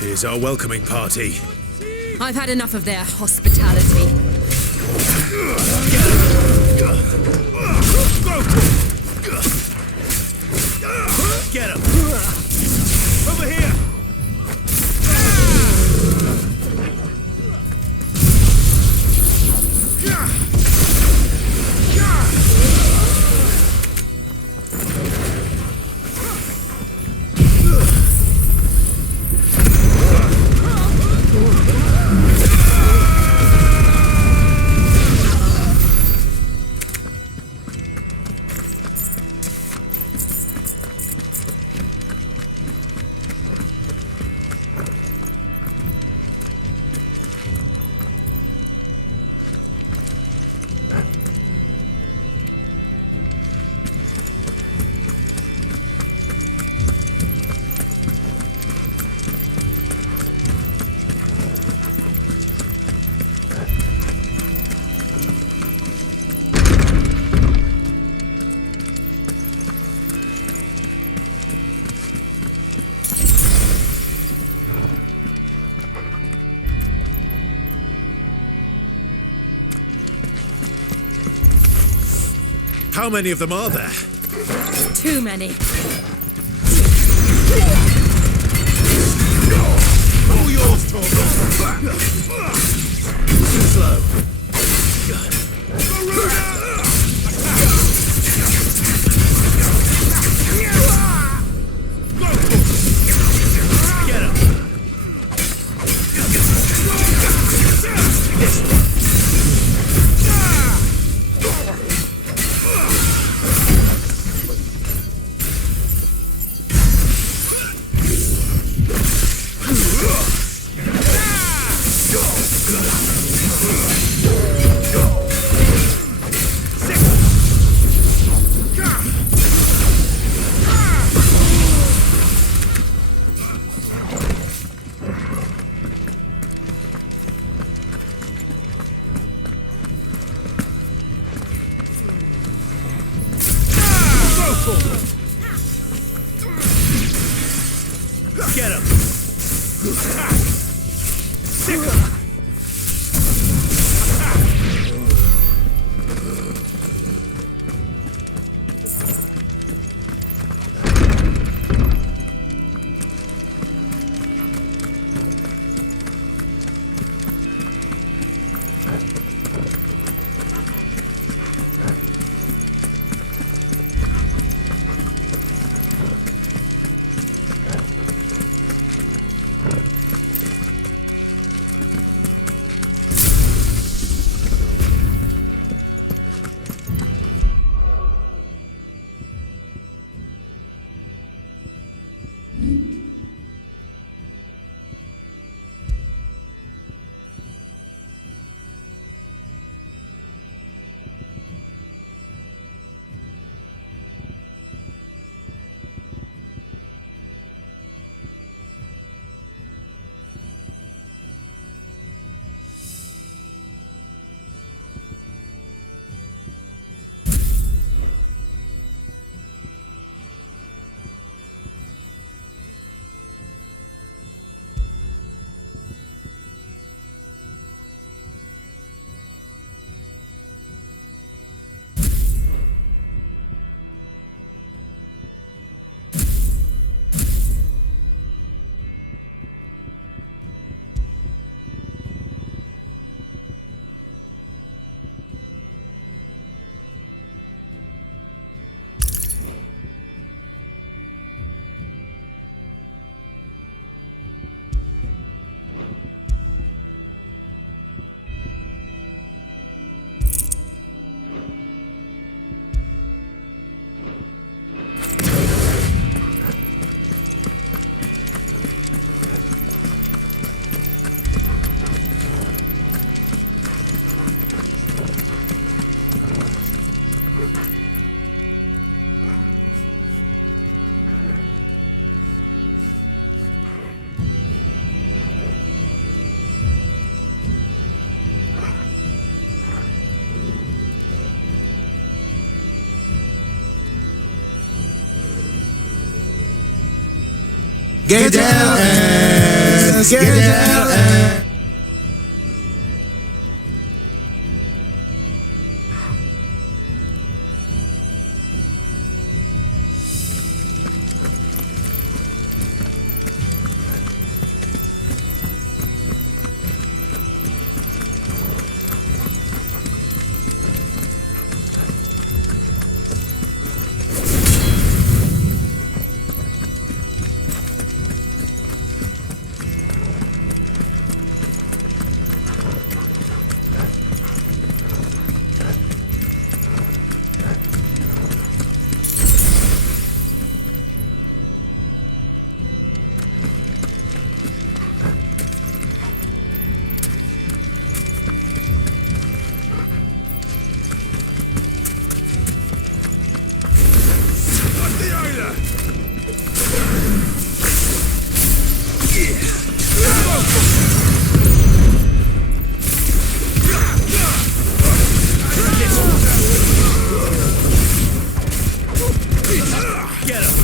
Here's our welcoming party. I've had enough of their hospitality. Get him! Over here! How many of them are there? Too many. All yours, Torben! Too slow. Get him! This one. Get him! Get down and together. Get him!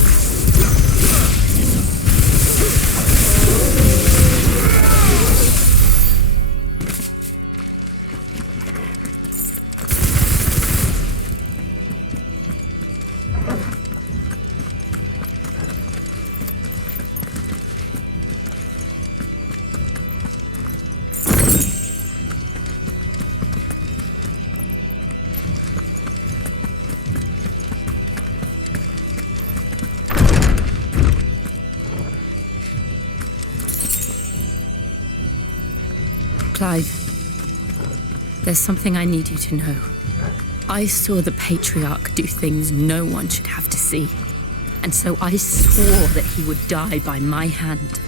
Clive, there's something I need you to know. I saw the Patriarch do things no one should have to see. And so I swore that he would die by my hand.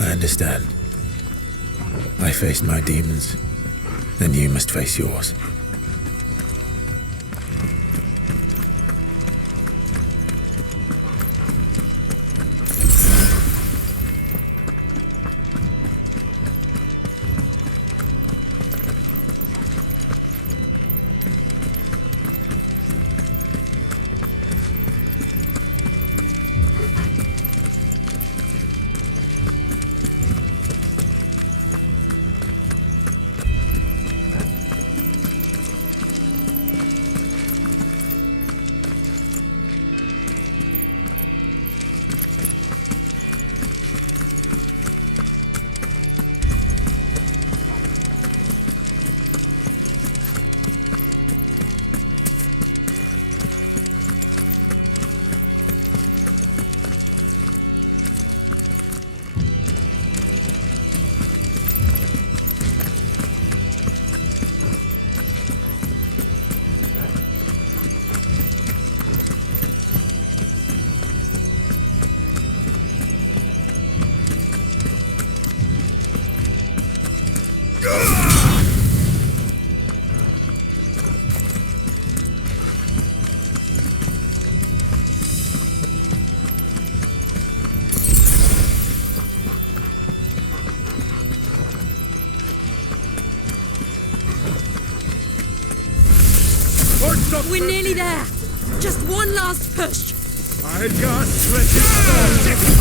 I understand. I faced my demons, and you must face yours. We're nearly there. Just one last push. I just let it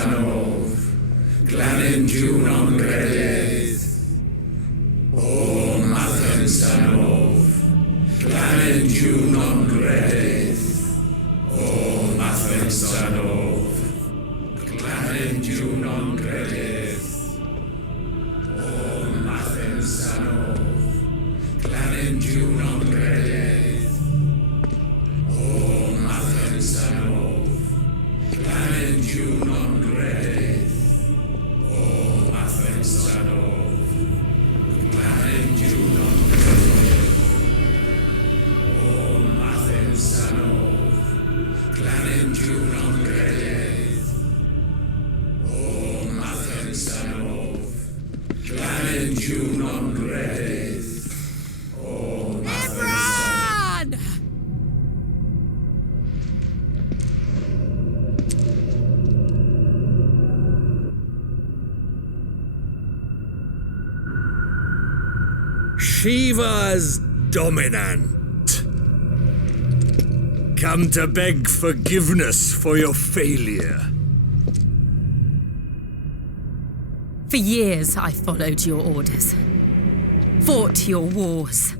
Sanov, Glanin Junon Gredith. O Mathen Sanov, Glanin Junon Gredith. O Mathen Sanov, Glanin Junon Gredith. O Mathen Sanov, Glanin Junon Gredith. O Mathen Sanov, Glanin Junon Gredith. O Mathen Sanov, Glanin Junon Gredith. O Mathen Sanov, Glanin Junon Gredith. O Mathen Sanov, Glanin Junon Gredith. O Mathen Sanov. Shiva's dominant. Come to beg forgiveness for your failure. For years, I followed your orders, fought your wars,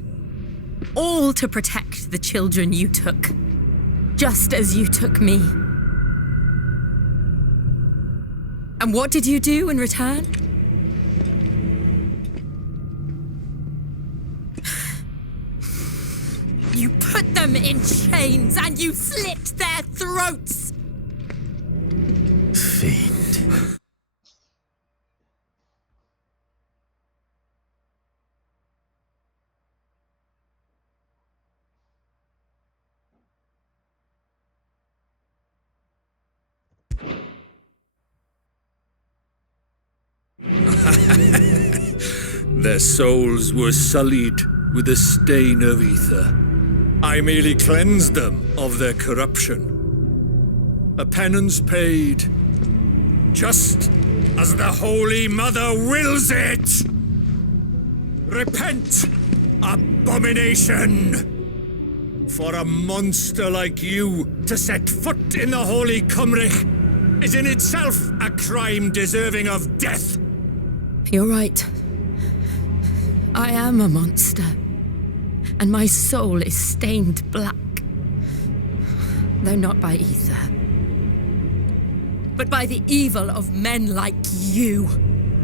all to protect the children you took, just as you took me. And what did you do in return? You put them in chains and you slit their throats! Fiend. Their souls were sullied with a stain of ether. I merely cleansed them of their corruption. A penance paid, just as the Holy Mother wills it! Repent, abomination! For a monster like you to set foot in the Holy Cymric is in itself a crime deserving of death. You're right. I am a monster. And my soul is stained black. Though not by ether. But by the evil of men like you,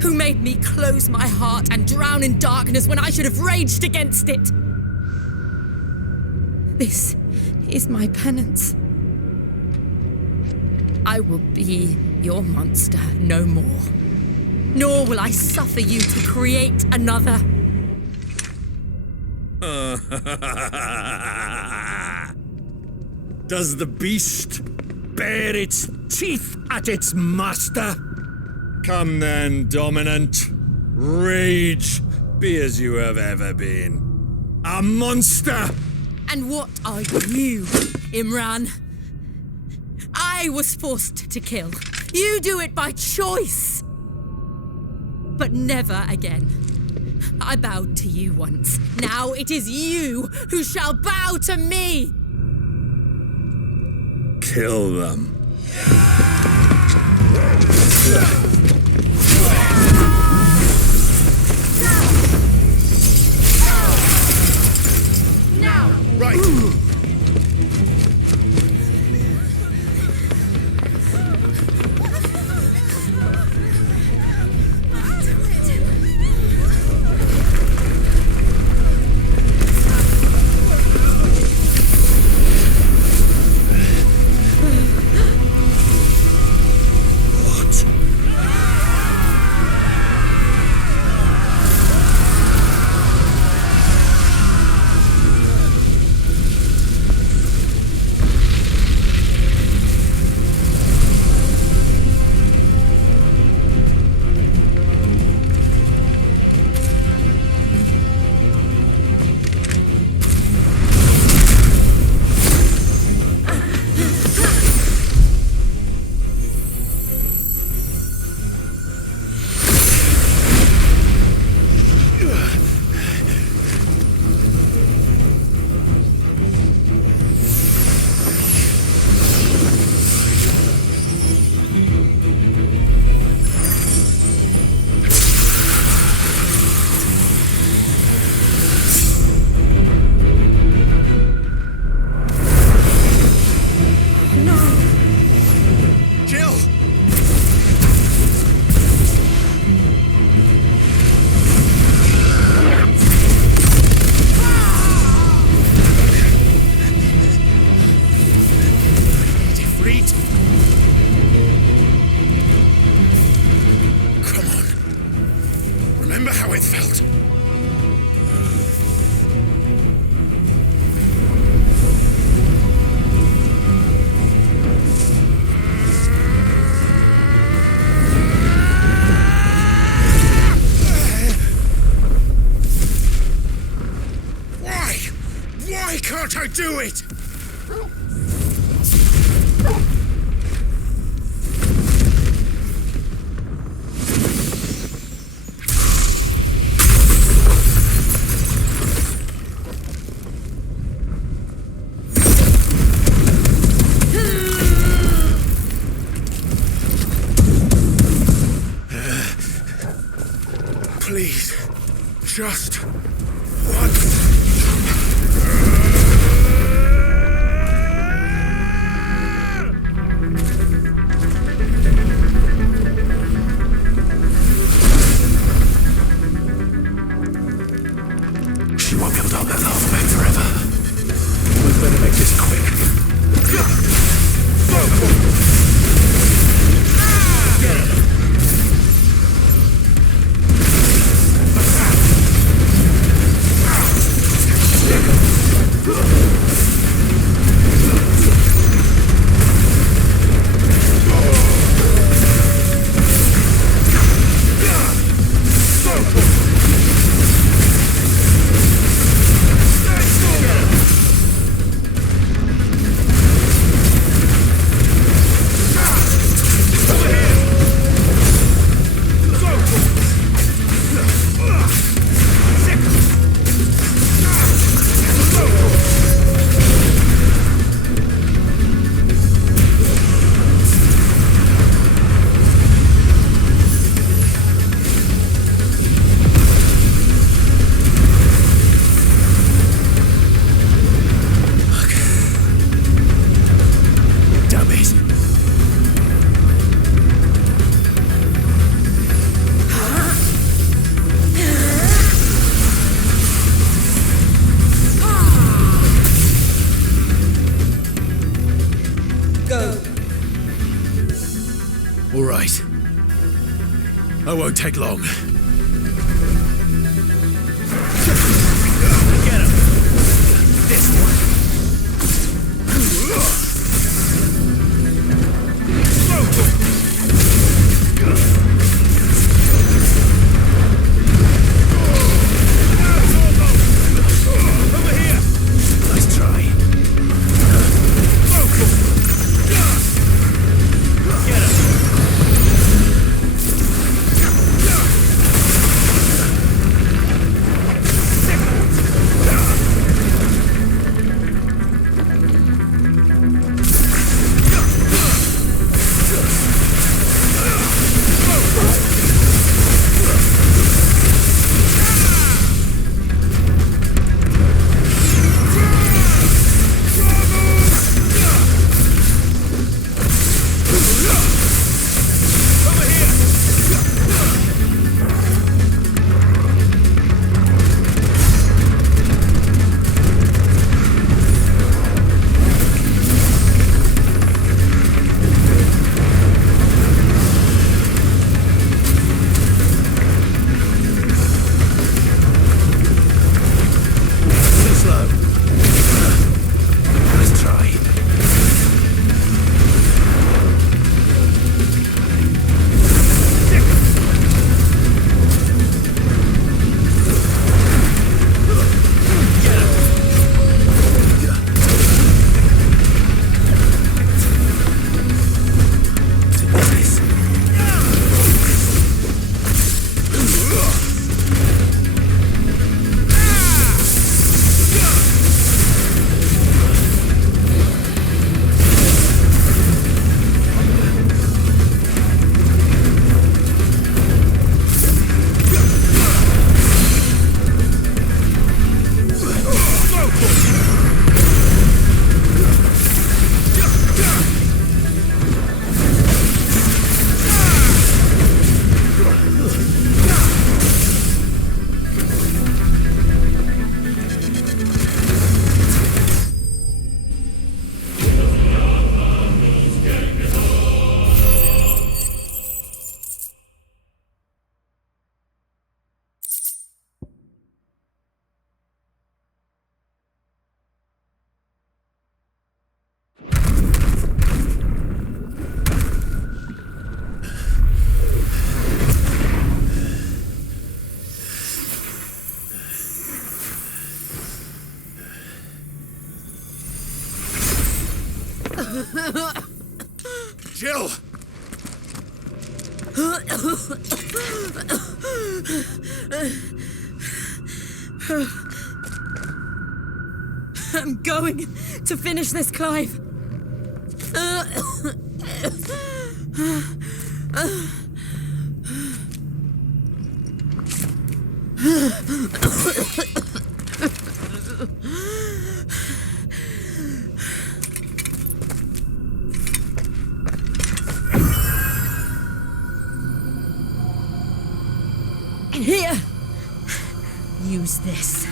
who made me close my heart and drown in darkness when I should have raged against it. This is my penance. I will be your monster no more. Nor will I suffer you to create another. Does the beast bare its teeth at its master? Come then, dominant. Rage, be as you have ever been. A monster! And what are you, Imran? I was forced to kill. You do it by choice. But never again. I bowed to you once. Now it is you who shall bow to me! Kill them. Now! Right! do it! Please, just once. She won't be able to hold that lava back forever. We'd better make this quick. All right. I won't take long. Get him! This one! Over here! Nice try. Get him! Jill! I'm going to finish this, Clive. Here, use this.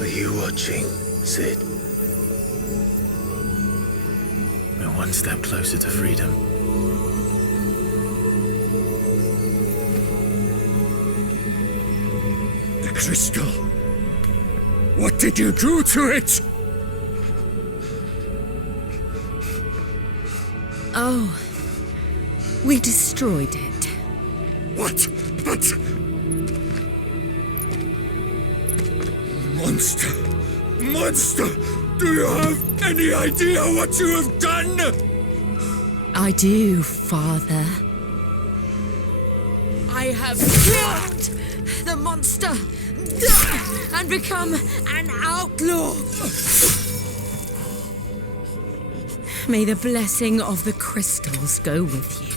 Are you watching, Sid? We're one step closer to freedom. The crystal. What did you do to it? Oh, we destroyed it. What? But... Monster! Monster! Do you have any idea what you have done? I do, Father. I have killed the monster and become an outlaw. May the blessing of the crystals go with you.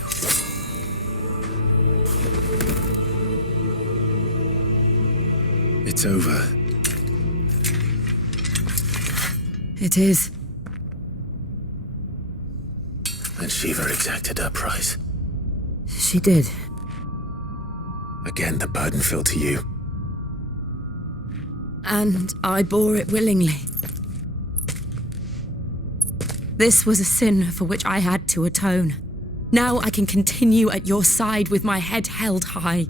It's over. It is. And Shiva exacted her price. She did. Again, the burden fell to you. And I bore it willingly. This was a sin for which I had to atone. Now I can continue at your side with my head held high.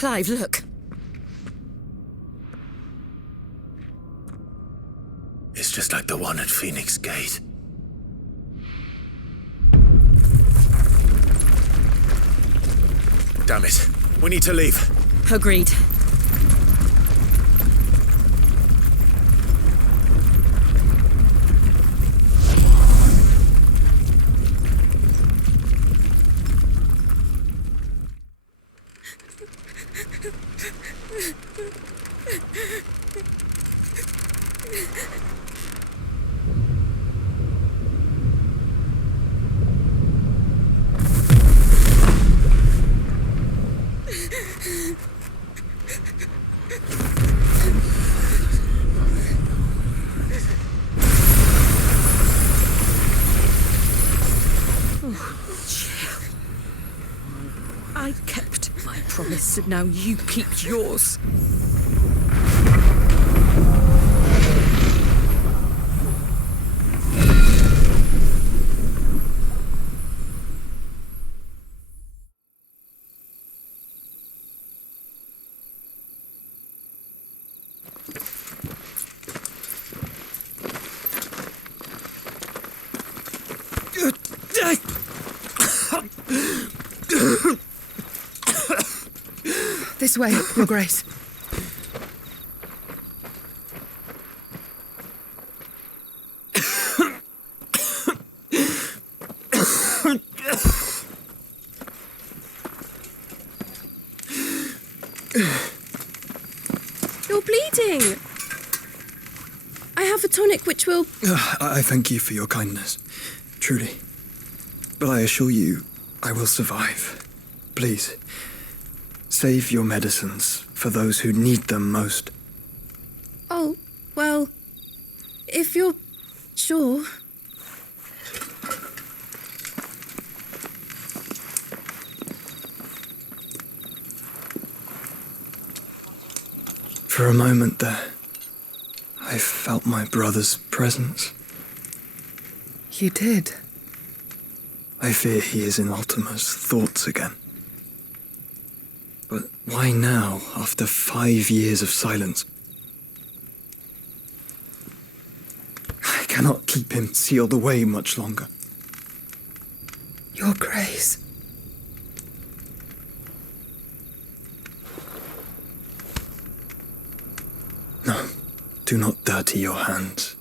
Clive, look. It's just like the one at Phoenix Gate. Damn it. We need to leave. Agreed. I kept my promise, and now you keep yours. This way, Your Grace. You're bleeding. I have a tonic which will... I thank you for your kindness, truly. But I assure you, I will survive. Please, save your medicines for those who need them most. Oh, well, if you're sure... For a moment there, I felt my brother's presence. You did? I fear he is in Ultima's thoughts again. But why now, after 5 years of silence? I cannot keep him sealed away much longer. Your Grace. No, do not dirty your hands.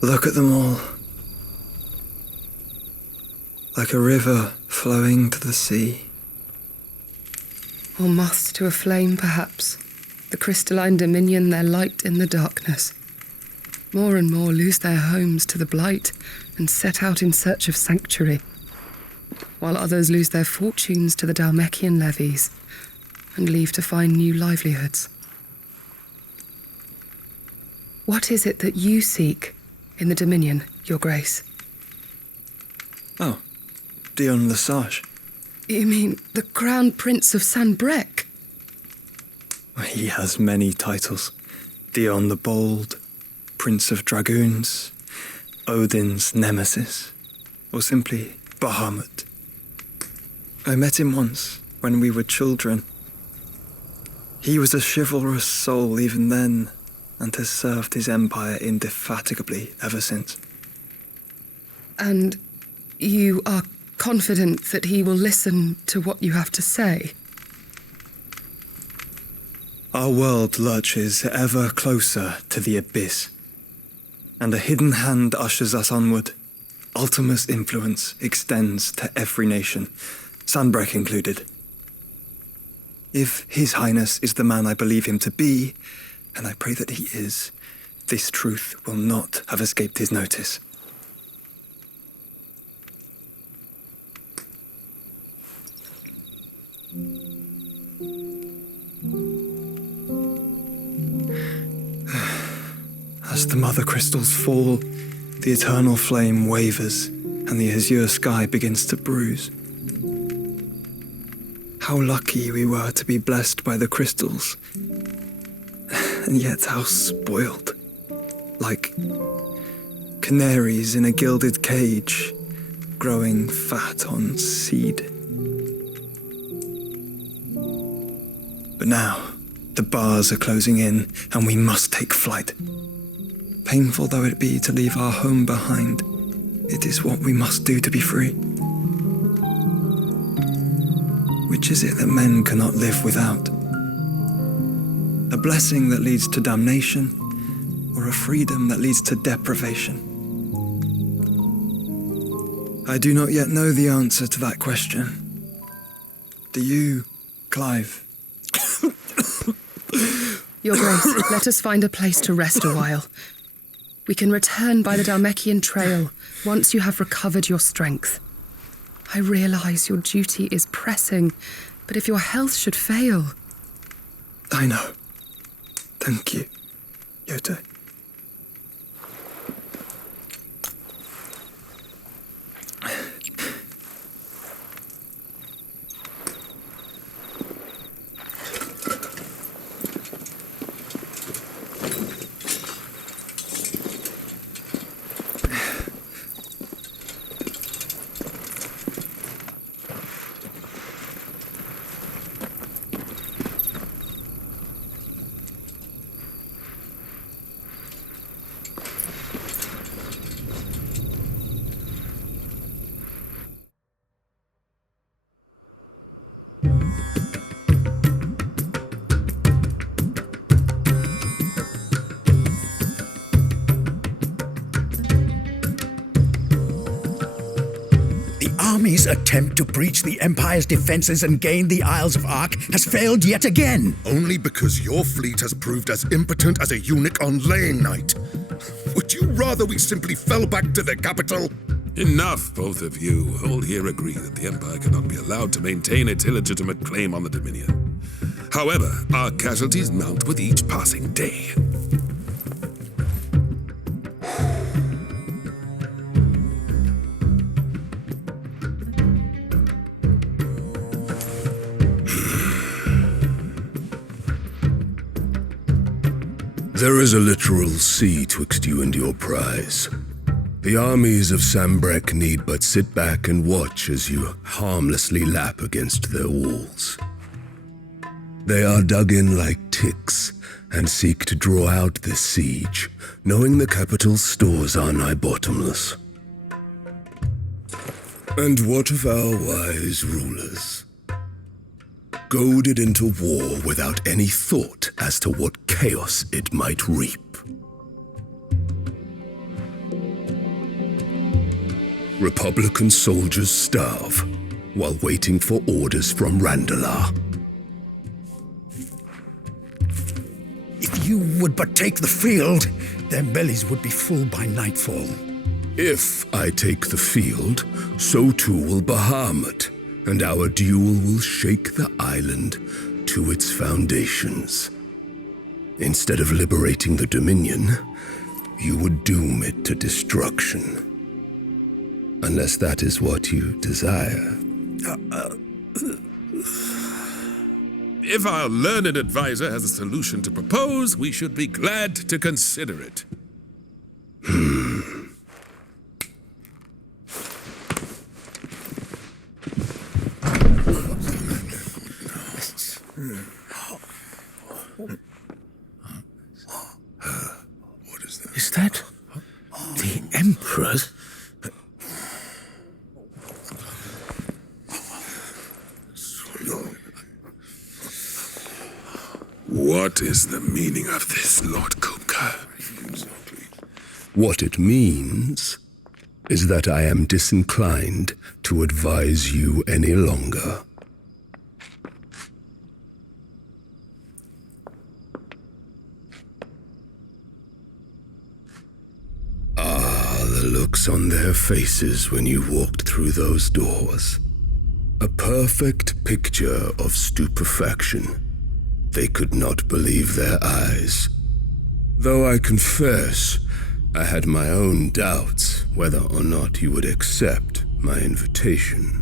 Look at them all. Like a river flowing to the sea. Or moths to a flame, perhaps. The crystalline dominion their light in the darkness. More and more lose their homes to the blight and set out in search of sanctuary, while others lose their fortunes to the Dhalmekian levies and leave to find new livelihoods. What is it that you seek in the Dominion, Your Grace? Oh, Dion Lesage. You mean the Crown Prince of Sanbrec? He has many titles. Dion the Bold, Prince of Dragoons, Odin's Nemesis, or simply Bahamut. I met him once, when we were children. He was a chivalrous soul even then, and has served his empire indefatigably ever since. And you are confident that he will listen to what you have to say? Our world lurches ever closer to the abyss, and a hidden hand ushers us onward. Ultima's influence extends to every nation, Sanbrec included. If His Highness is the man I believe him to be, and I pray that he is, this truth will not have escaped his notice. As the mother crystals fall, the eternal flame wavers, and the azure sky begins to bruise. How lucky we were to be blessed by the crystals, and yet how spoiled. Like canaries in a gilded cage, growing fat on seed. But now, the bars are closing in, and we must take flight. Painful though it be to leave our home behind, it is what we must do to be free. Which is it that men cannot live without? A blessing that leads to damnation, or a freedom that leads to deprivation? I do not yet know the answer to that question. Do you, Clive? Your Grace, let us find a place to rest a while. We can return by the Dhalmekian trail once you have recovered your strength. I realise your duty is pressing, but if your health should fail... I know. Thank you, Yote. army's attempt to breach the Empire's defenses and gain the Isles of Ark has failed yet again. Only because your fleet has proved as impotent as a eunuch on laying night. Would you rather we simply fell back to the capital? Enough, both of you. All here agree that the Empire cannot be allowed to maintain its illegitimate claim on the Dominion. However, our casualties mount with each passing day. There is a literal sea twixt you and your prize. The armies of Sambrek need but sit back and watch as you harmlessly lap against their walls. They are dug in like ticks and seek to draw out this siege, knowing the capital's stores are nigh bottomless. And what of our wise rulers? Goaded into war without any thought as to what chaos it might reap. Republican soldiers starve while waiting for orders from Randalar. If you would but take the field, their bellies would be full by nightfall. If I take the field, so too will Bahamut, and our duel will shake the island to its foundations. Instead of liberating the Dominion, you would doom it to destruction. Unless that is what you desire. If our learned advisor has a solution to propose, we should be glad to consider it. What is that? Is that the Emperor's? What is the meaning of this, Lord Kupka? What it means is that I am disinclined to advise you any longer. The looks on their faces when you walked through those doors. A perfect picture of stupefaction. They could not believe their eyes. Though I confess, I had my own doubts whether or not you would accept my invitation.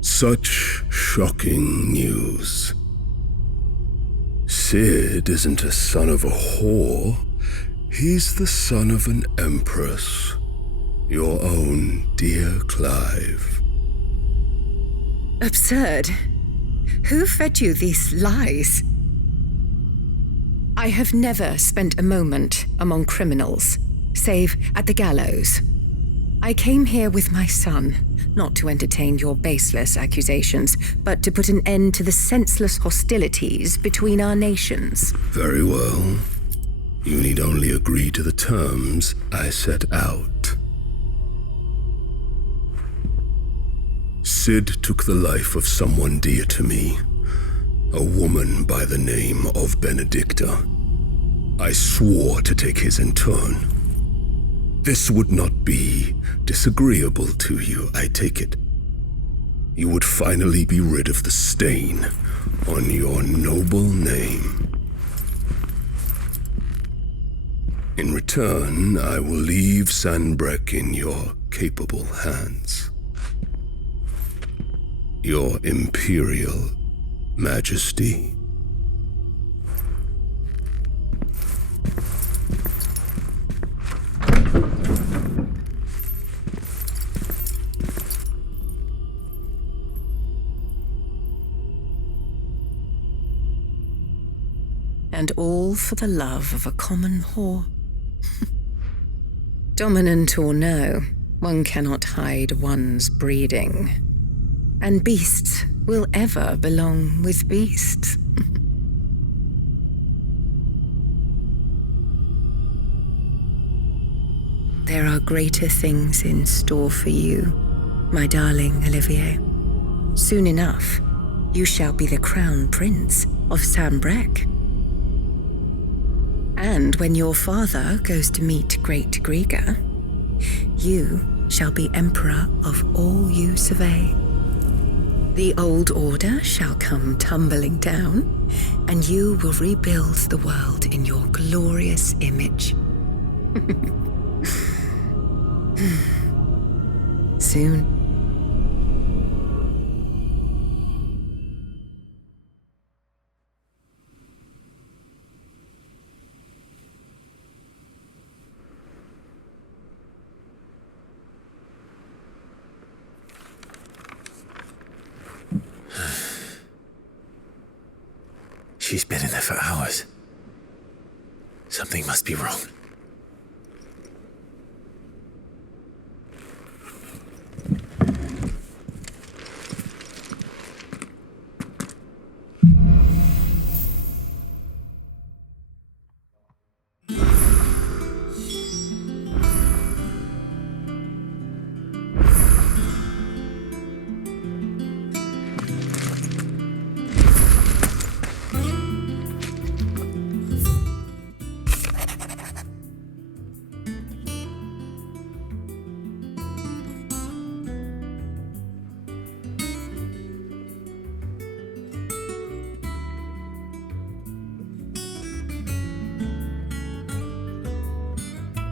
Such shocking news. Sid isn't a son of a whore. He's the son of an empress. Your own dear Clive. Absurd. Who fed you these lies? I have never spent a moment among criminals, save at the gallows. I came here with my son, not to entertain your baseless accusations, but to put an end to the senseless hostilities between our nations. Very well. You need only agree to the terms I set out. Sid took the life of someone dear to me, a woman by the name of Benedicta. I swore to take his in turn. This would not be disagreeable to you, I take it. You would finally be rid of the stain on your noble name. In return, I will leave Sanbrek in your capable hands. Your Imperial Majesty. And all for the love of a common whore. Dominant or no, one cannot hide one's breeding. And beasts will ever belong with beasts. There are greater things in store for you, my darling Olivier. Soon enough, you shall be the crown prince of Sambrec. And when your father goes to meet Great Grieger, you shall be emperor of all you survey. The old order shall come tumbling down, and you will rebuild the world in your glorious image. Soon. She's been in there for hours. Something must be wrong.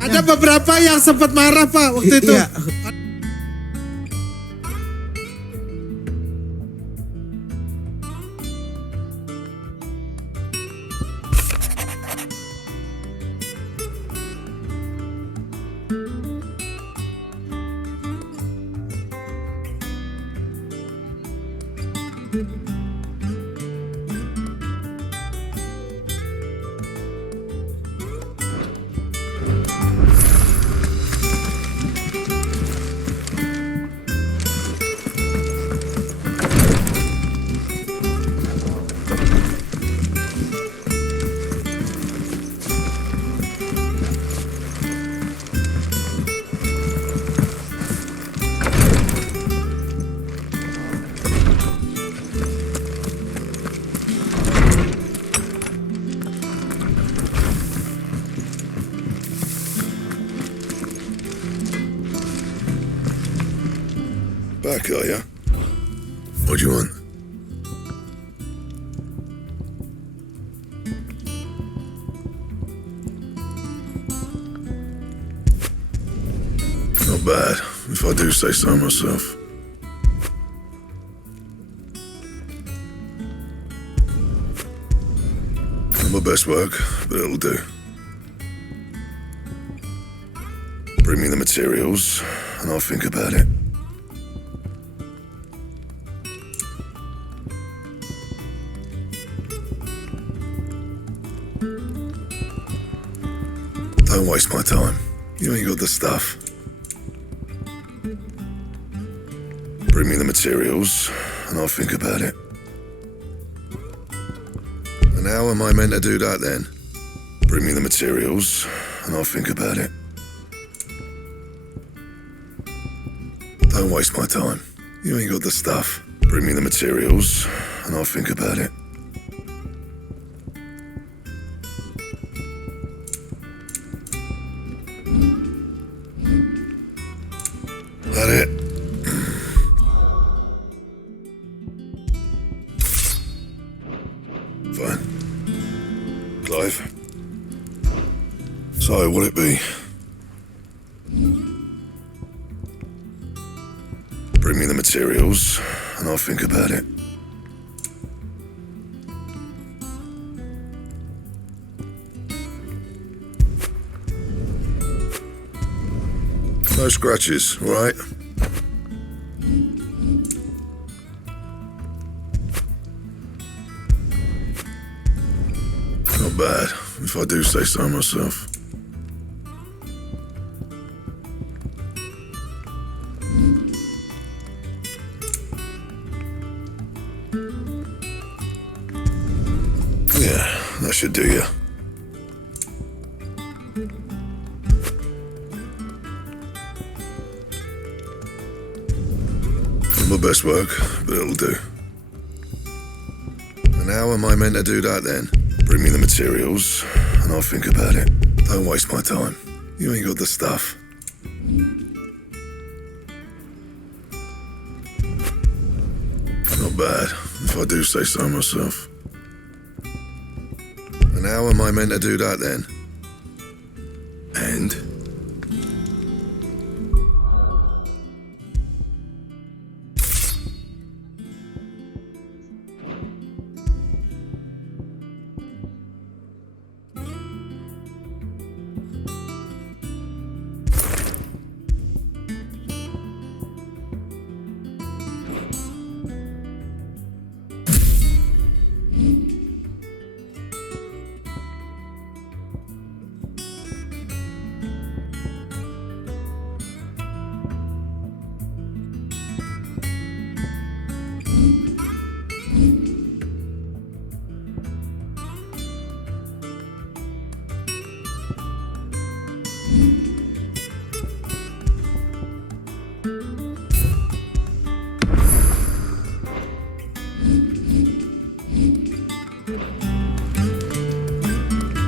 Ada beberapa yang sempat marah Pak waktu itu. Iya. Back, are ya? What do you want? Not bad, if I do say so myself. Not my best work, but it'll do. Bring me the materials, and I'll think about it. Don't waste my time. You ain't got the stuff. Bring me the materials, and I'll think about it. And how am I meant to do that then? Bring me the materials, and I'll think about it. Don't waste my time. You ain't got the stuff. Bring me the materials, and I'll think about it. That it? Fine. Clive. So, what'll it be? Bring me the materials, and I'll think about it. No scratches, all right? Not bad, if I do say so myself. Yeah, that should do you. Not my best work, but it'll do. And how am I meant to do that then? Bring me the materials, and I'll think about it. Don't waste my time. You ain't got the stuff. Not bad, if I do say so myself. And how am I meant to do that then? And?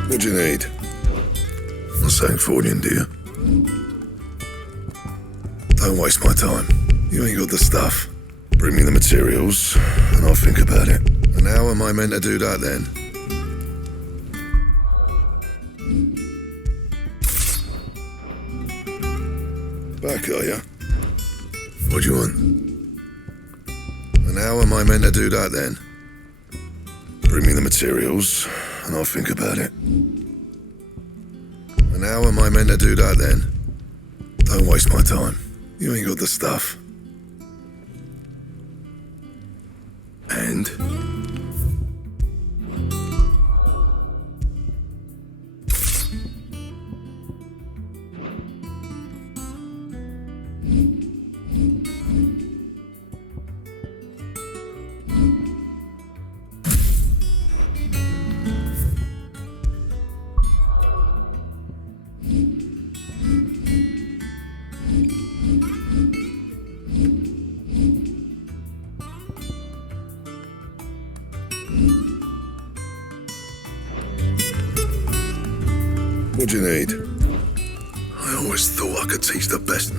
What do you need? Not saying fortune, do you? Don't waste my time. You ain't got the stuff. Bring me the materials, and I'll think about it. And how am I meant to do that then? Back, are ya? What do you want? And how am I meant to do that then? Bring me the materials, and I'll think about it. And how am I meant to do that then? Don't waste my time. You ain't got the stuff. And? What do you need? I always thought I could teach the best.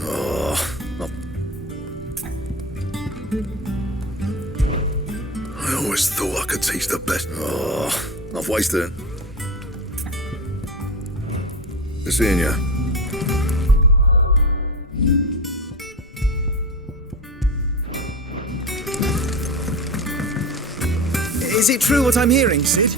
I always thought I could teach the best. I've wasted it. Good seeing ya. Is it true what I'm hearing, Sid?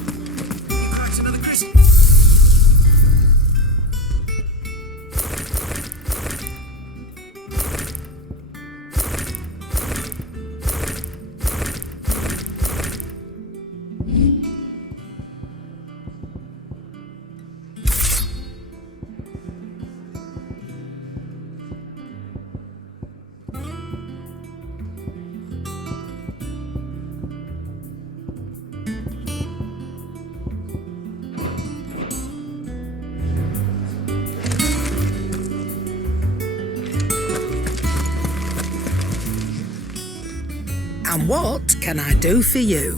And what can I do for you?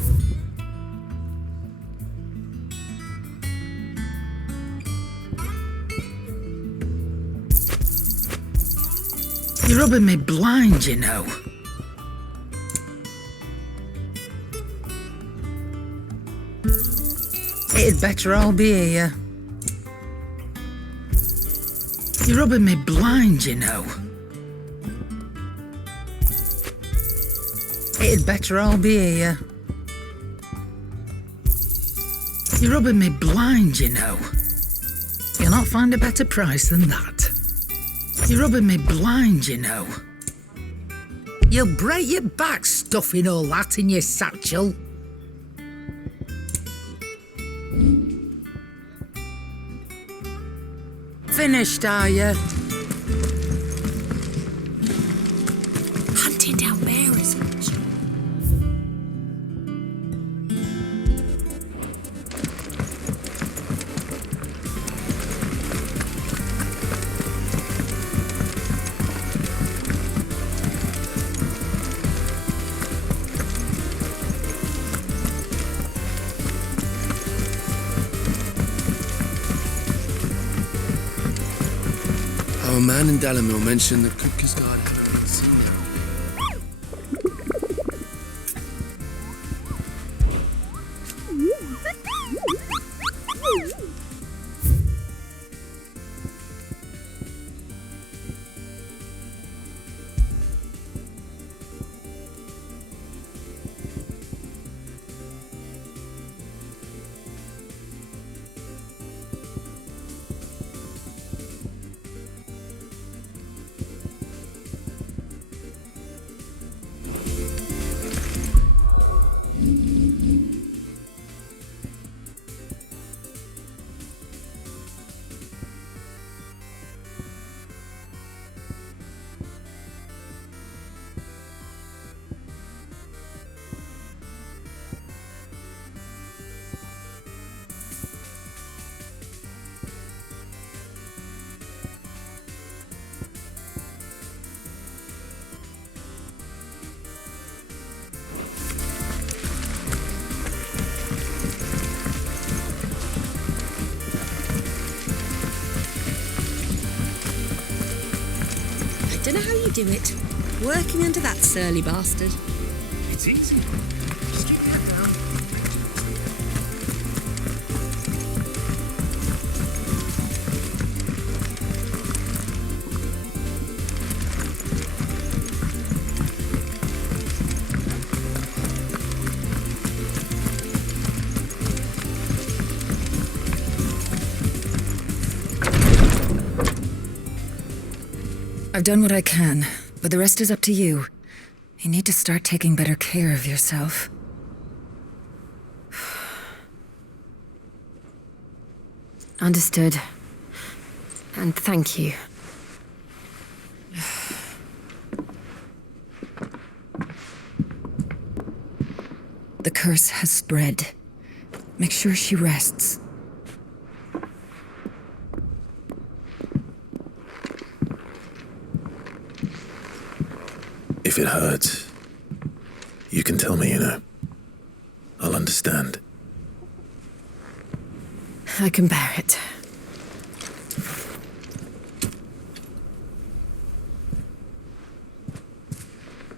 You're rubbing me blind, you know. It'd better all be here. You're rubbing me blind, you know. It'd better all be here. You're rubbing me blind, you know. You'll not find a better price than that. You're rubbing me blind, you know. You'll break your back stuffing all that in your satchel. Finished, are you? Hunting down bearers. Our man in Dalamil mentioned that Kupka's guard clothes. I don't know how you do it. Working under that surly bastard. It's easy. Just keep your head down. I've done what I can, but the rest is up to you. You need to start taking better care of yourself. Understood. And thank you. The curse has spread. Make sure she rests. If it hurts, you can tell me, you know. I'll understand. I can bear it.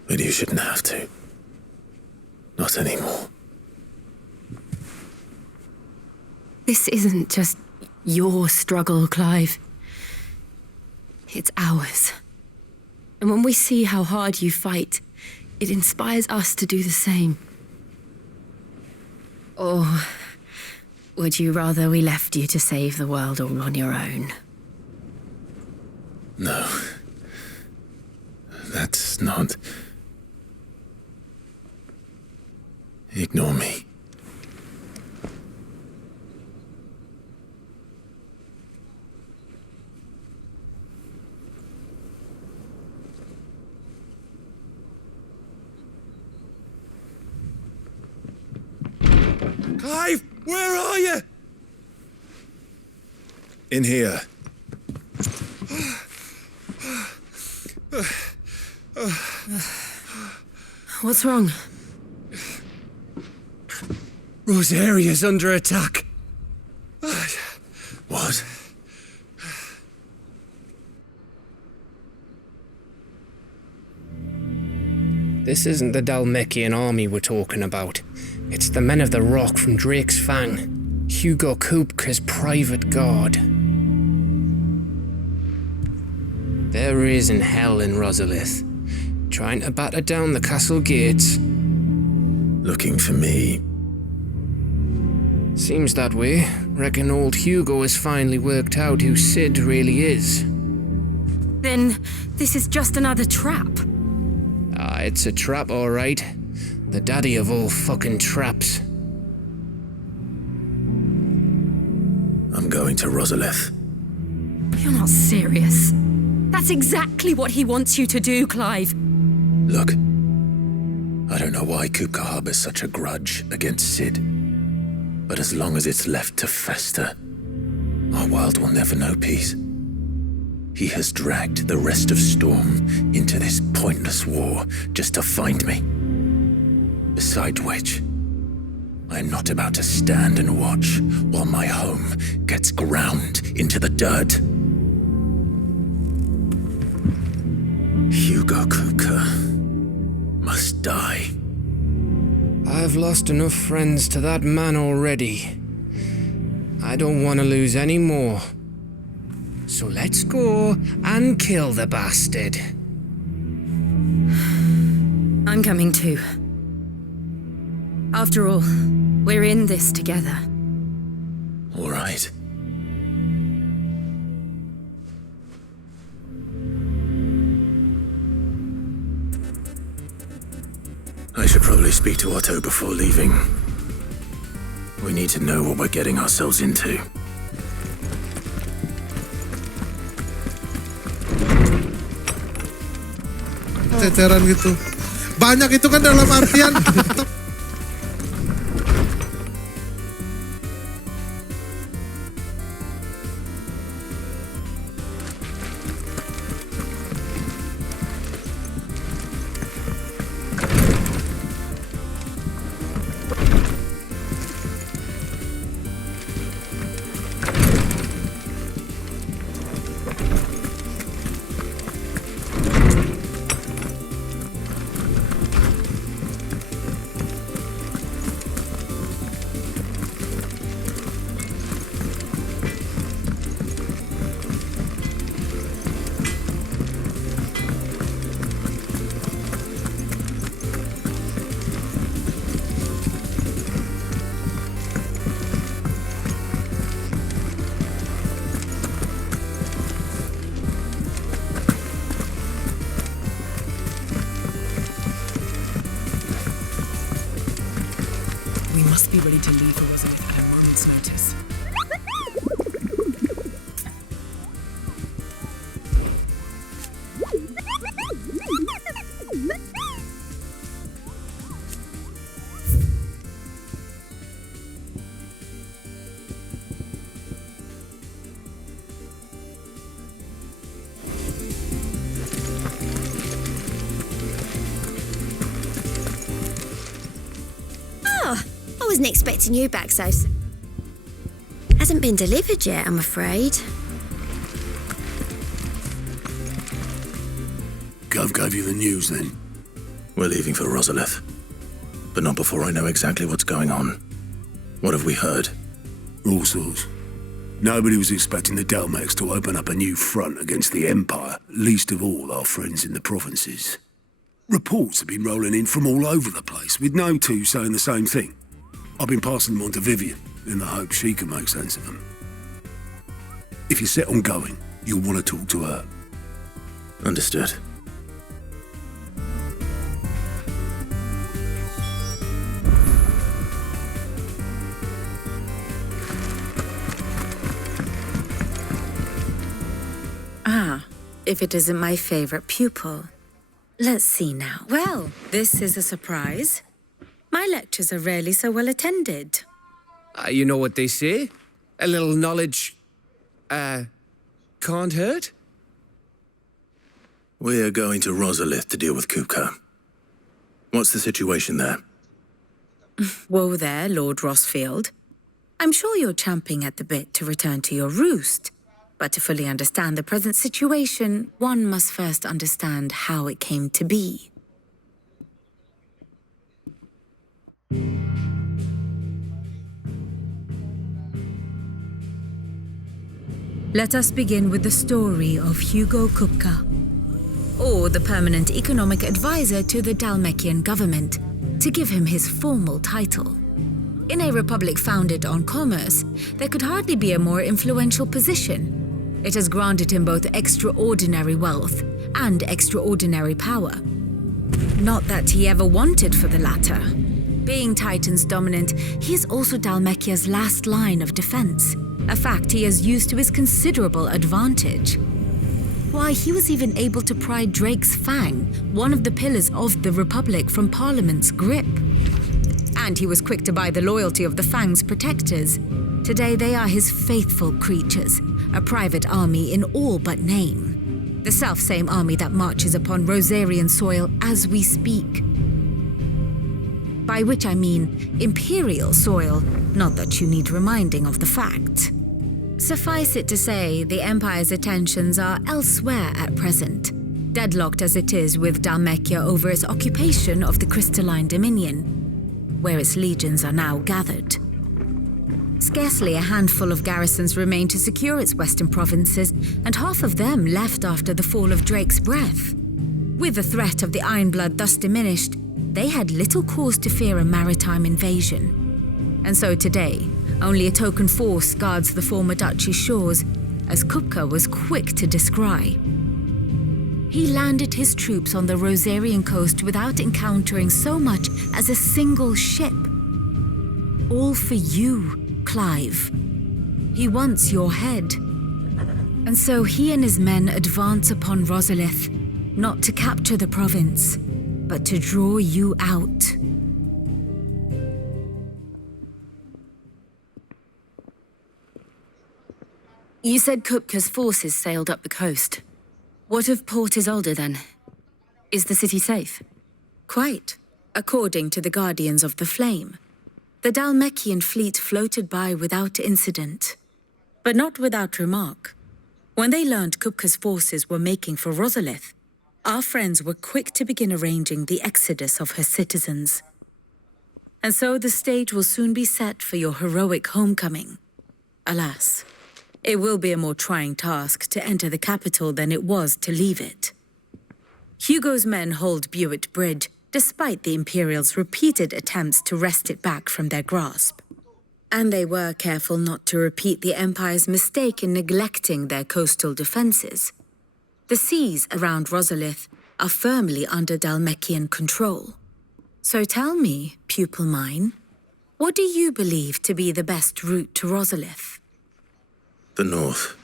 But you shouldn't have to. Not anymore. This isn't just your struggle, Clive. It's ours. And when we see how hard you fight, it inspires us to do the same. Or would you rather we left you to save the world all on your own? No. That's not... Ignore me. Clive, where are you? In here. What's wrong? Rosaria's under attack. What? This isn't the Dalmekian army we're talking about. It's the men of the Rock from Drake's Fang. Hugo Kupka's private guard. There is in hell in Rosalith, trying to batter down the castle gates. Looking for me? Seems that way. Reckon old Hugo has finally worked out who Sid really is. Then this is just another trap. Ah, it's a trap, all right. The daddy of all fucking traps. I'm going to Rosalith. You're not serious. That's exactly what he wants you to do, Clive. Look, I don't know why Kupka harbors such a grudge against Sid. But as long as it's left to fester, our world will never know peace. He has dragged the rest of Storm into this pointless war just to find me. Besides which, I am not about to stand and watch while my home gets ground into the dirt. Hugo Kupka must die. I've lost enough friends to that man already. I don't want to lose any more. So let's go and kill the bastard. I'm coming too. After all, we're in this together. All right. I should probably speak to Otto before leaving. We need to know what we're getting ourselves into. Ceceran gitu. Banyak itu kan dalam artian. We must be ready to leave for Rosalith at a moment's notice. I wasn't expecting you back so soon. Hasn't been delivered yet, I'm afraid. Gov gave you the news then? We're leaving for Rosalith. But not before I know exactly what's going on. What have we heard? All sorts. Nobody was expecting the Dalmex to open up a new front against the Empire, least of all our friends in the provinces. Reports have been rolling in from all over the place, with no two saying the same thing. I've been passing them on to Vivian, in the hope she can make sense of them. If you're set on going, you'll want to talk to her. Understood. Ah, if it isn't my favorite pupil. Let's see now. Well, this is a surprise. My lectures are rarely so well attended. You know what they say? A little knowledge, can't hurt? We're going to Rosalith to deal with Kupka. What's the situation there? Whoa there, Lord Rossfield. I'm sure you're champing at the bit to return to your roost. But to fully understand the present situation, one must first understand how it came to be. Let us begin with the story of Hugo Kupka, or the permanent economic advisor to the Dalmekian government, to give him his formal title. In a republic founded on commerce, there could hardly be a more influential position. It has granted him both extraordinary wealth and extraordinary power. Not that he ever wanted for the latter. Being Titan's dominant, he is also Dalmekia's last line of defense, a fact he has used to his considerable advantage. Why, he was even able to pry Drake's Fang, one of the pillars of the Republic, from Parliament's grip. And he was quick to buy the loyalty of the Fang's protectors. Today they are his faithful creatures, a private army in all but name. The self-same army that marches upon Rosarian soil as we speak. By which I mean imperial soil, not that you need reminding of the fact. Suffice it to say, the Empire's attentions are elsewhere at present. deadlocked as it is with Dhalmekia over its occupation of the Crystalline Dominion, where its legions are now gathered. Scarcely a handful of garrisons remain to secure its western provinces, and half of them left after the fall of Drake's breath. With the threat of the Ironblood thus diminished, they had little cause to fear a maritime invasion. And so today, only a token force guards the former duchy's shores, as Kupka was quick to descry. He landed his troops on the Rosarian coast without encountering so much as a single ship. All for you, Clive. He wants your head. And so he and his men advance upon Rosalith, not to capture the province, but to draw you out. You said Kupka's forces sailed up the coast. What of Port Isolde then? Is the city safe? Quite, according to the Guardians of the Flame. The Dhalmekian fleet floated by without incident, but not without remark. When they learned Kupka's forces were making for Rosalith, our friends were quick to begin arranging the exodus of her citizens. And so the stage will soon be set for your heroic homecoming. Alas, it will be a more trying task to enter the capital than it was to leave it. Hugo's men hold Buet Bridge, despite the Imperials' repeated attempts to wrest it back from their grasp. And they were careful not to repeat the Empire's mistake in neglecting their coastal defenses. The seas around Rosalith are firmly under Dhalmekian control. So tell me, pupil mine, what do you believe to be the best route to Rosalith? The north.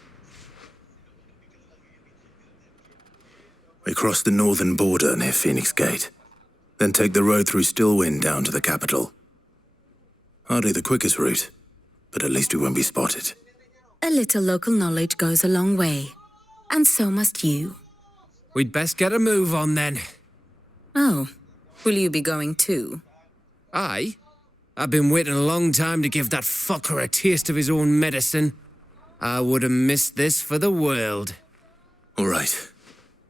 We cross the northern border near Phoenix Gate, then take the road through Stillwind down to the capital. Hardly the quickest route, but at least we won't be spotted. A little local knowledge goes a long way, and so must you. We'd best get a move on then. Oh, will you be going too? Aye. I've been waiting a long time to give that fucker a taste of his own medicine. I would have missed this for the world. All right.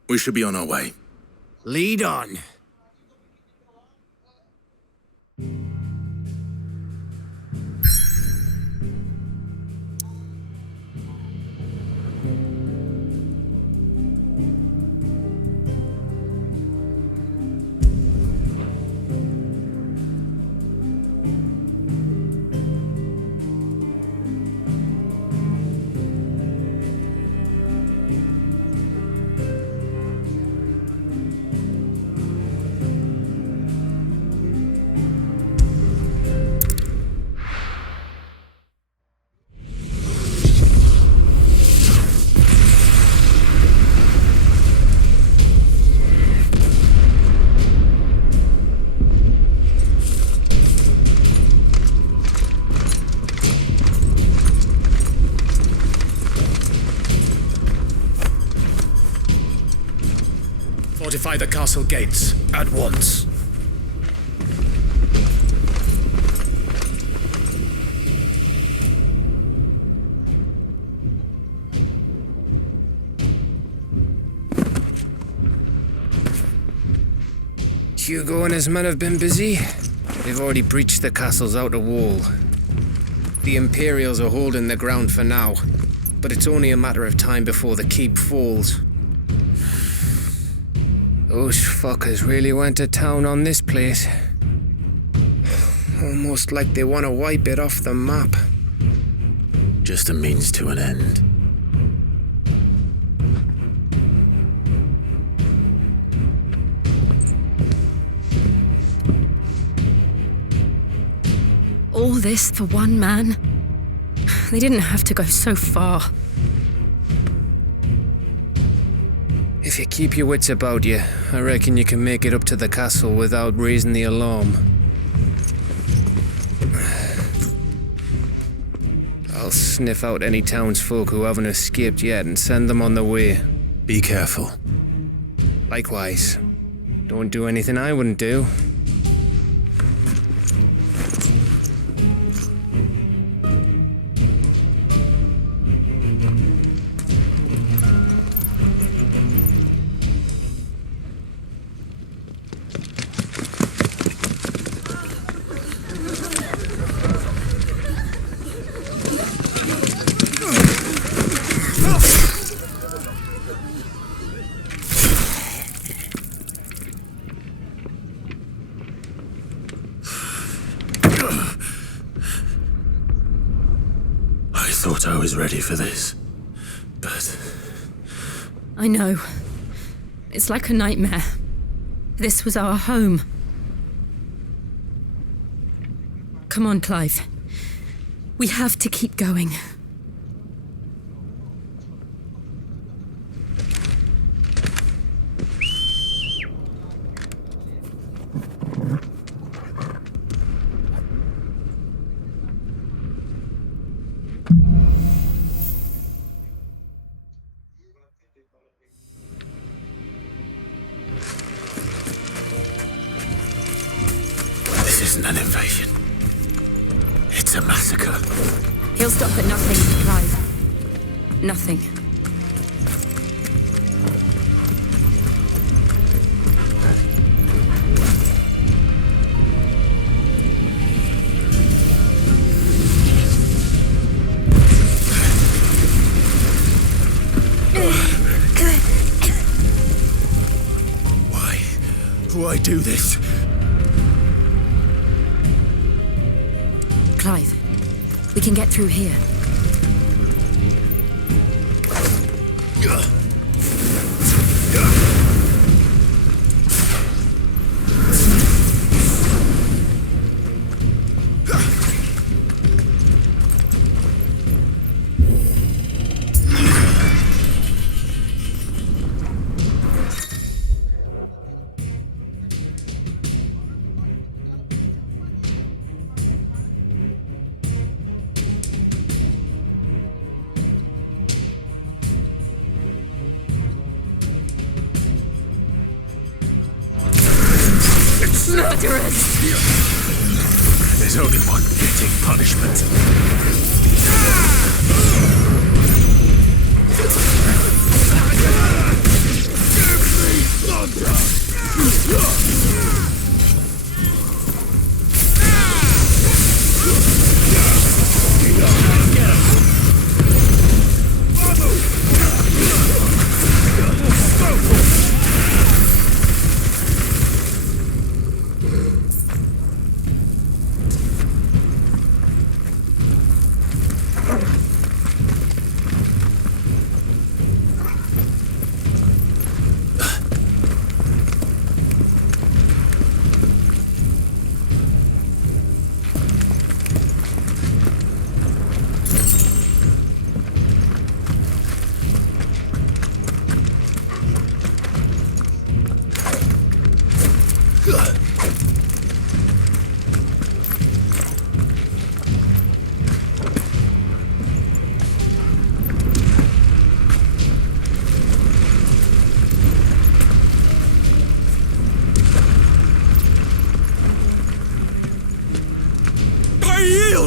We should be on our way. Lead on. Fortify the castle gates, at once. Hugo and his men have been busy. They've already breached the castle's outer wall. The Imperials are holding the ground for now, but it's only a matter of time before the keep falls. Those fuckers really went to town on this place. Almost like they want to wipe it off the map. Just a means to an end. All this for one man? They didn't have to go so far. If you keep your wits about you, I reckon you can make it up to the castle without raising the alarm. I'll sniff out any townsfolk who haven't escaped yet and send them on their way. Be careful. Likewise. Don't do anything I wouldn't do. I thought I was ready for this, but... I know. It's like a nightmare. This was our home. Come on, Clive. We have to keep going. This isn't an invasion. It's a massacre. He'll stop at nothing, Clive. Nothing. Why do this? Clive, we can get through here. Murderers! There's only one fitting punishment.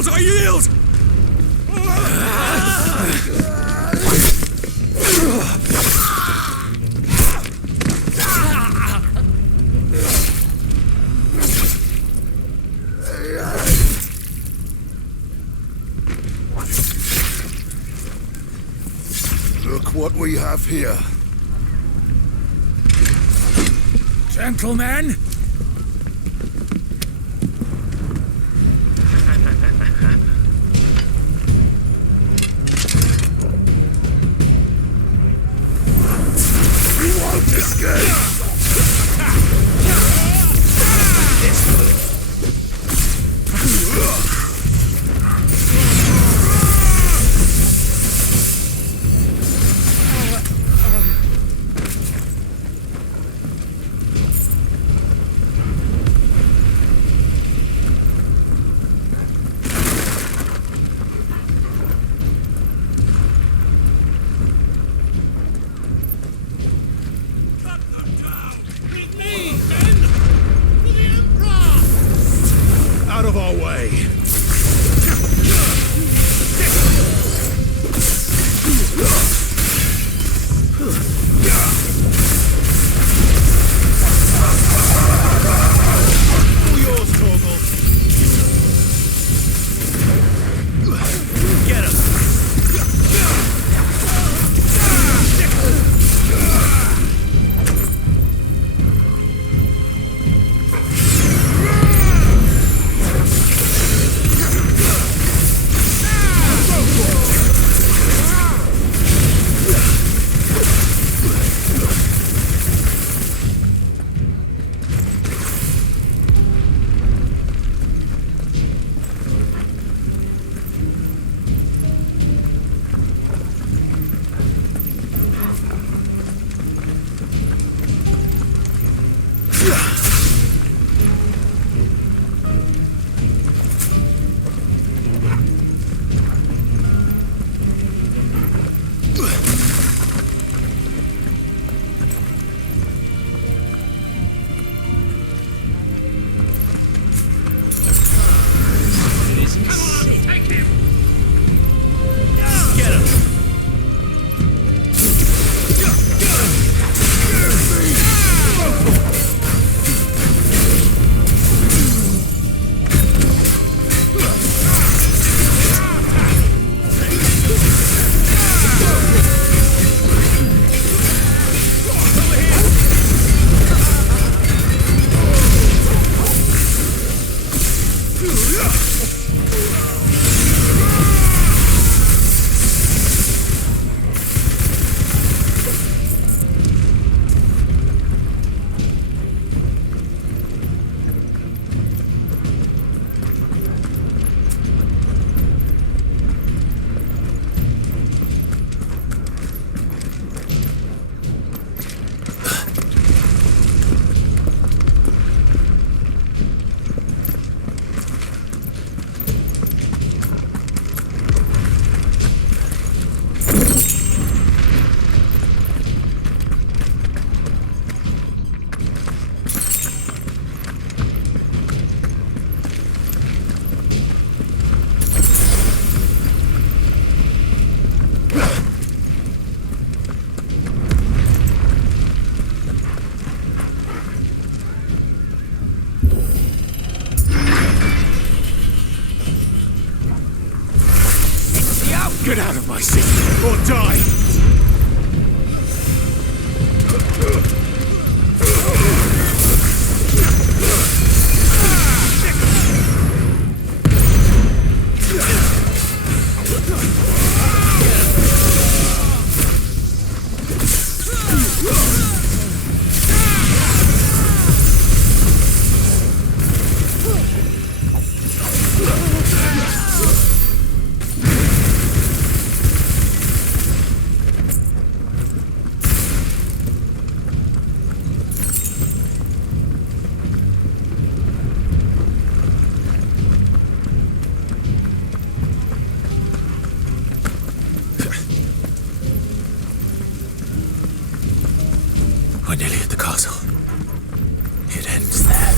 I yield! Look what we have here. Gentlemen! Get out of my city, or die! We're nearly at the castle. It ends there.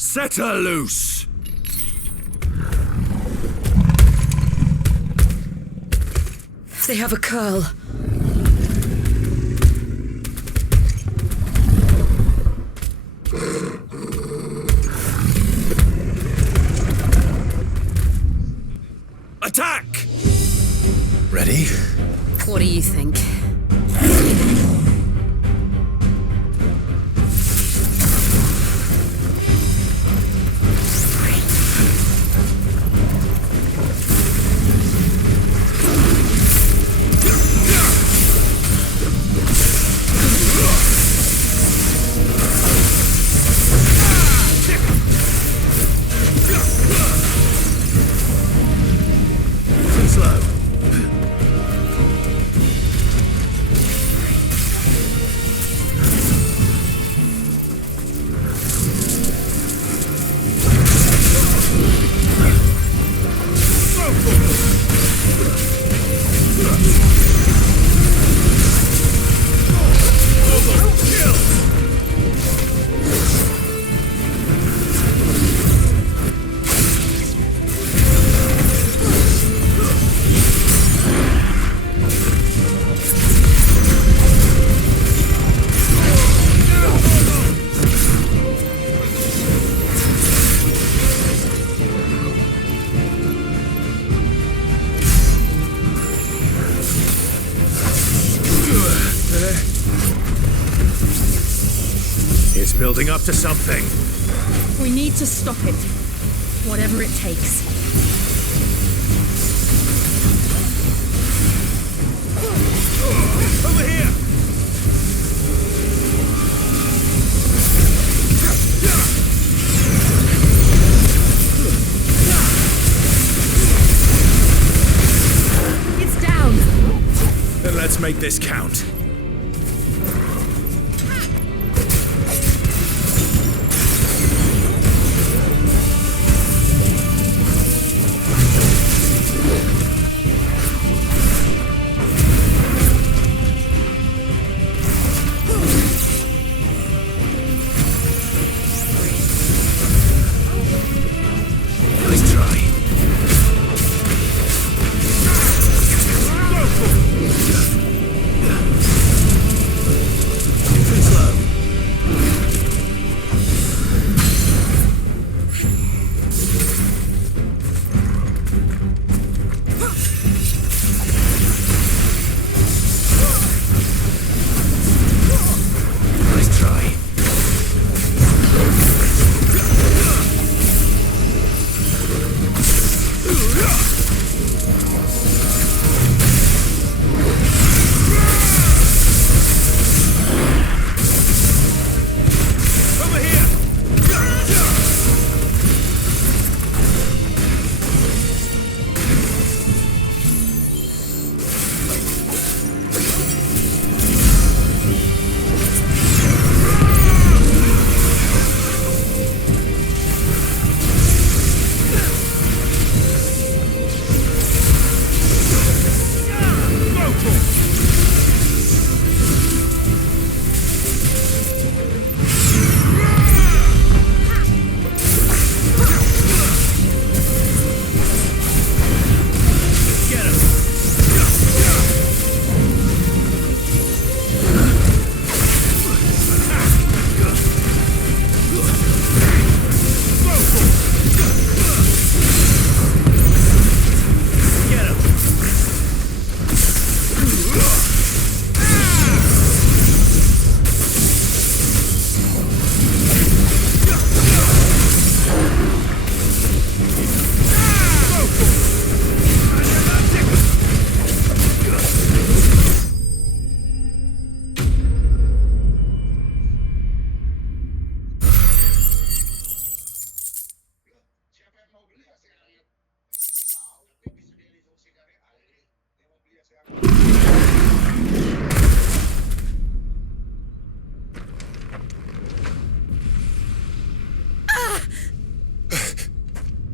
Set her loose! They have a curl. Attack! Ready? What do you think? It's building up to something. We need to stop it. Whatever it takes. Over here! It's down. Then let's make this count.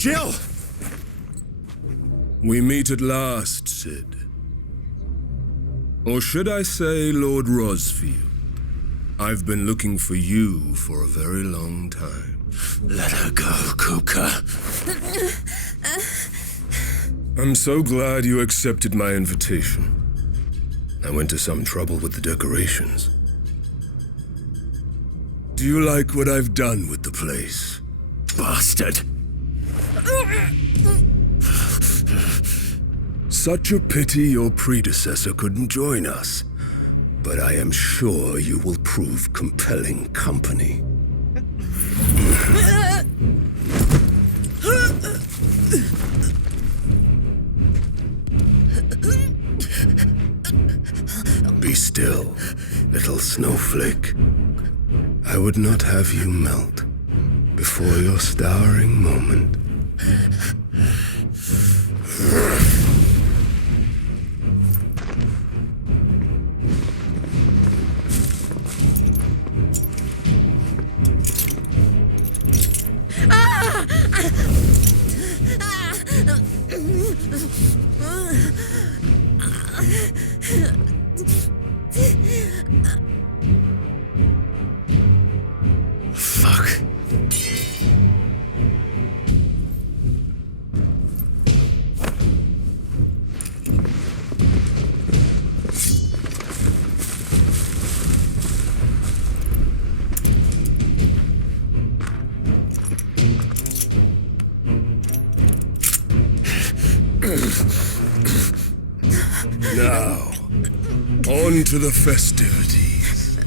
Jill! We meet at last, Sid. Or should I say, Lord Rosfield? I've been looking for you for a very long time. Let her go, Kupka. I'm so glad you accepted my invitation. I went to some trouble with the decorations. Do you like what I've done with the place? Bastard! Such a pity your predecessor couldn't join us. But I am sure you will prove compelling company. Be still, little snowflake. I would not have you melt before your starring moment. Fuck. Now, on to the festivities.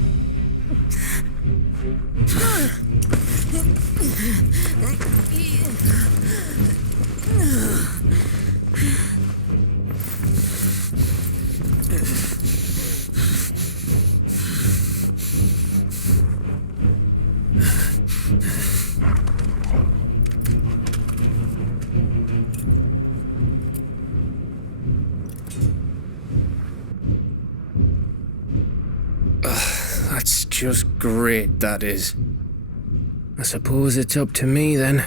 That's just great, that is. I suppose it's up to me then.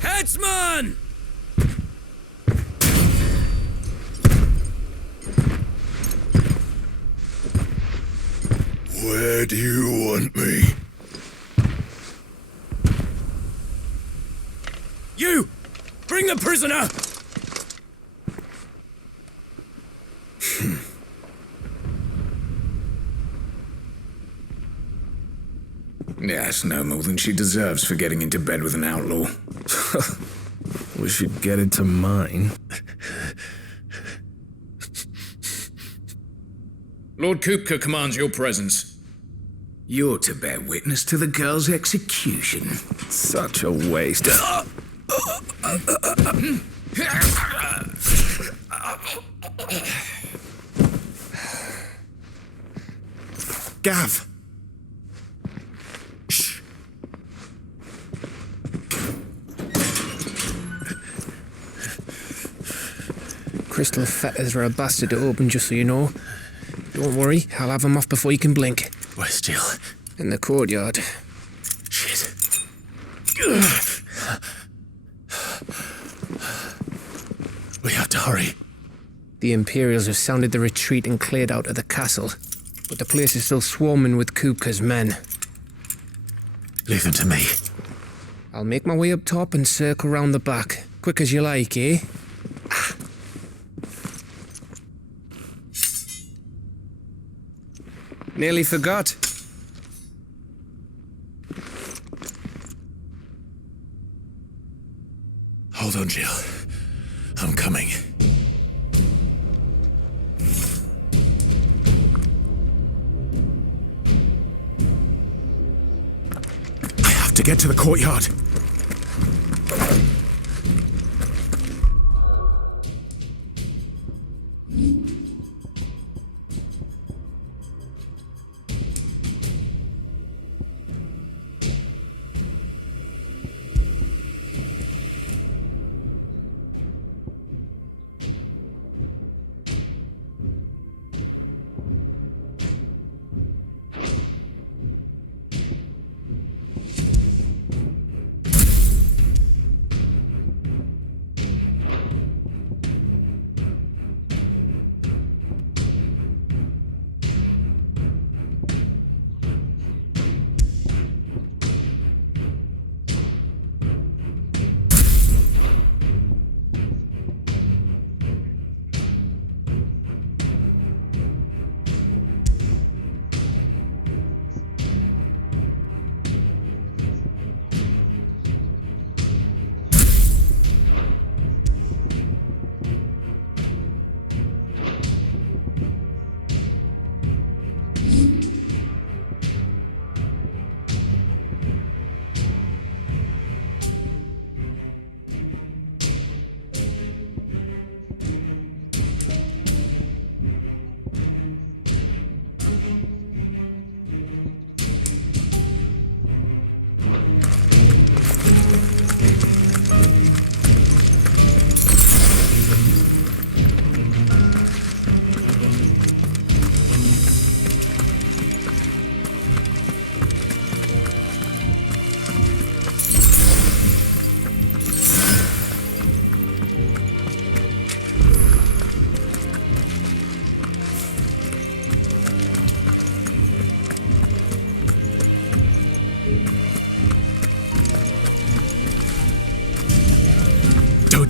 Headsman! Where do you want me? You! Bring the prisoner! Yes, no more than she deserves for getting into bed with an outlaw. We should get into mine. Lord Kupka commands your presence. You're to bear witness to the girl's execution. Such a waste. Gav! Crystal fetters are a bastard to open, just so you know. Don't worry, I'll have them off before you can blink. Where's Jill? In the courtyard. Shit. We have to hurry. The Imperials have sounded the retreat and cleared out of the castle, but the place is still swarming with Kupka's men. Leave them to me. I'll make my way up top and circle round the back. Quick as you like, eh? Nearly forgot. Hold on, Jill. I'm coming. I have to get to the courtyard.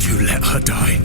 You let her die.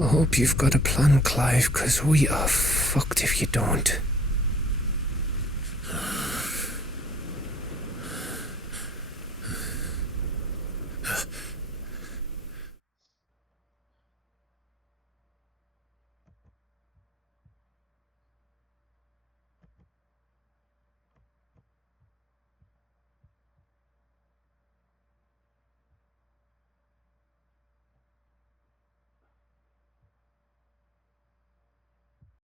I hope you've got a plan, Clive, because we are fucked if you don't.